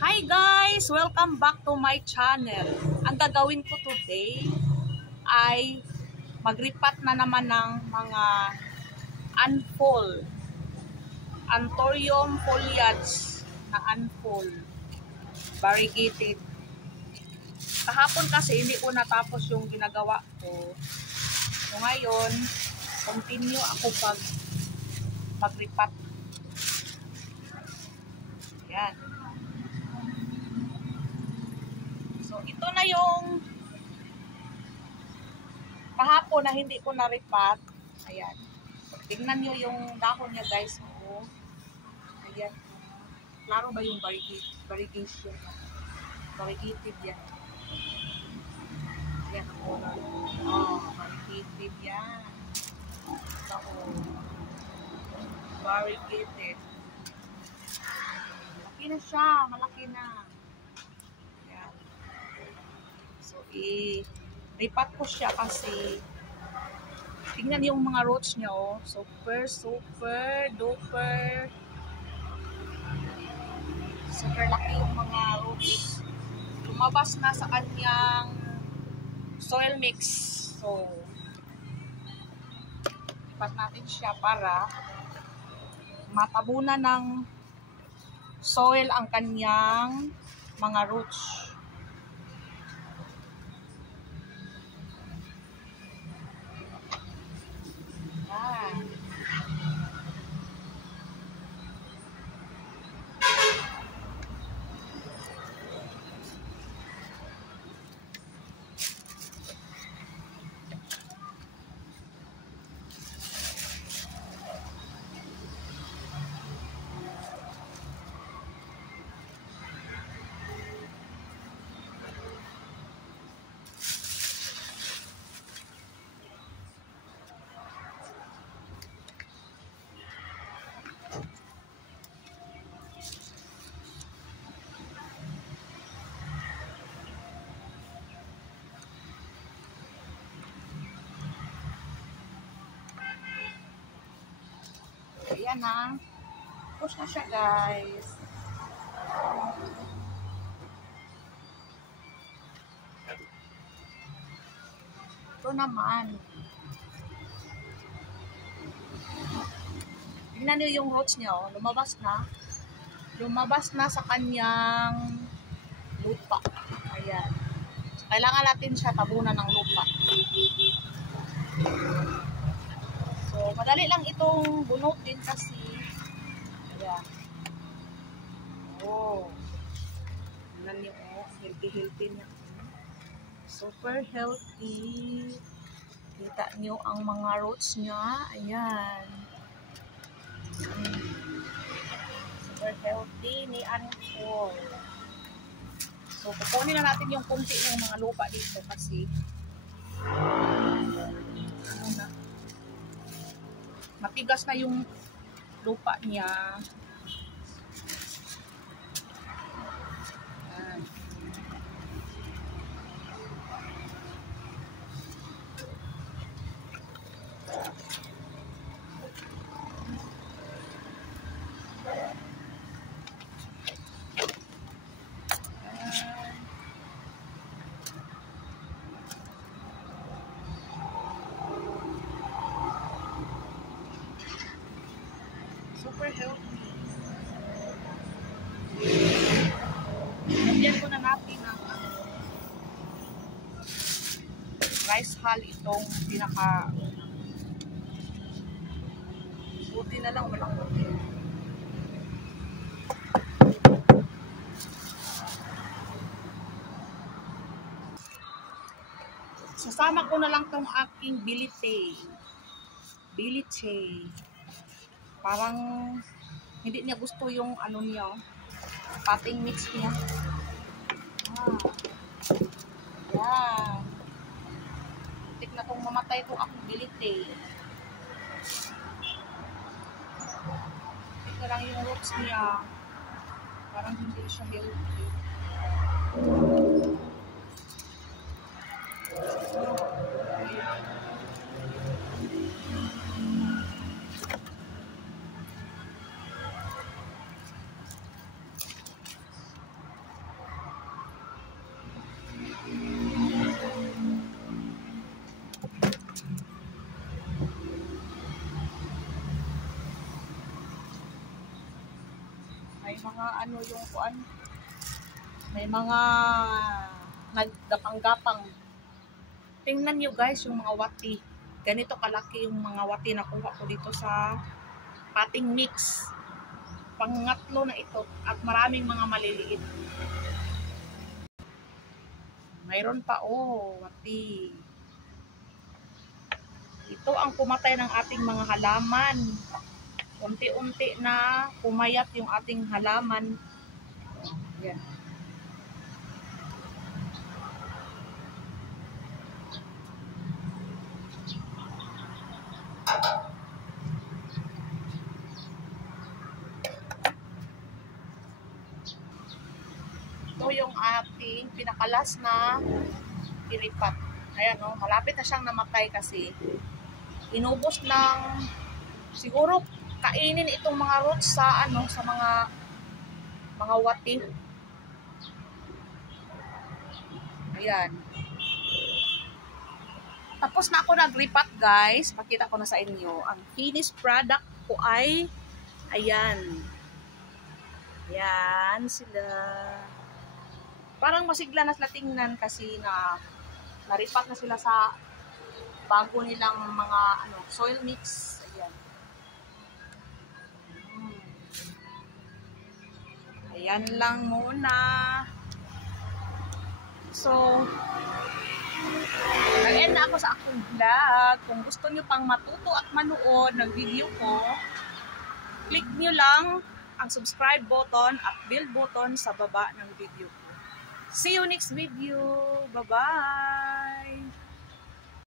Hi guys! Welcome back to my channel. Ang gagawin ko today ay magripat na naman ng mga unfold. Anthurium foliage na unfold. Variegated. Kahapon kasi hindi ko natapos yung ginagawa ko. So ngayon, continue ako magripat. Yan. So, ito na yung kahapon na hindi ko na-repat. Ayan. Tingnan nyo yung dahon niya, guys. Oh. Ayan. Klaro ba yung variegation? Variegated yan. Ayan. Oh, variegated yan. So, variegated. Malaki na siya. Malaki na. So, i-repat ko siya kasi tingnan yung mga roots niya, oh. Super laki yung mga roots. Lumabas na sa kanyang soil mix. So, ipat natin siya para matabunan ng soil ang kanyang mga roots. Ayan na. Push na siya, guys. Ito naman. Tingnan nyo yung roots niya, oh. Lumabas na. Lumabas na sa kanyang lupa. Ayan. Kailangan natin siya tabunan ng lupa. So, madali lang itong bunutin kasi. Ayan. Oh. Tingnan nyo, oh. Healthy niya. Super healthy. Kita nyo ang mga roots niya. Ayan. Super healthy ni unfold. So, kukunin na natin yung kunti ng mga lupa dito kasi matigas na yung lupa niya. Ayan. Super healthy. Lagyan ko na natin ang rice hull itong pinaka buti na lang walang buti. Sasama ko na lang tong aking bilite. Parang hindi niya gusto yung ano niya, potting mix niya. Yan. Tik na kung mamatay itong aking bilite. Tik na lang yung roots niya. Parang hindi siya healthy. may mga ano yung kuan, may mga naggapang-gapang. Tingnan nyo guys yung mga wati. Ganito kalaki yung mga wati na kuha ko dito sa pating mix. Pangatlo na ito at maraming mga maliliit. Mayroon pa wati. Ito ang pumatay ng ating mga halaman. Unti-unti na pumayat yung ating halaman. Yan. Ito yung ating pinakalas na piripat. Ayan, no? Malapit na siyang namatay kasi inubos ng siguro kainin itong mga roots sa ano, sa mga wati. Ayan. Tapos na ako nag-repat guys. Pakita ko na sa inyo. Ang finished product ko ay ayan. Ayan sila. Parang masigla na sila tingnan kasi na-repat na sila sa bago nilang mga ano, soil mix. Ayan. Ayan lang muna. So, nag-end na ako sa akong vlog. Kung gusto nyo pang matuto at manood ng video ko, click nyo lang ang subscribe button at bell button sa baba ng video ko. See you next video. Bye-bye!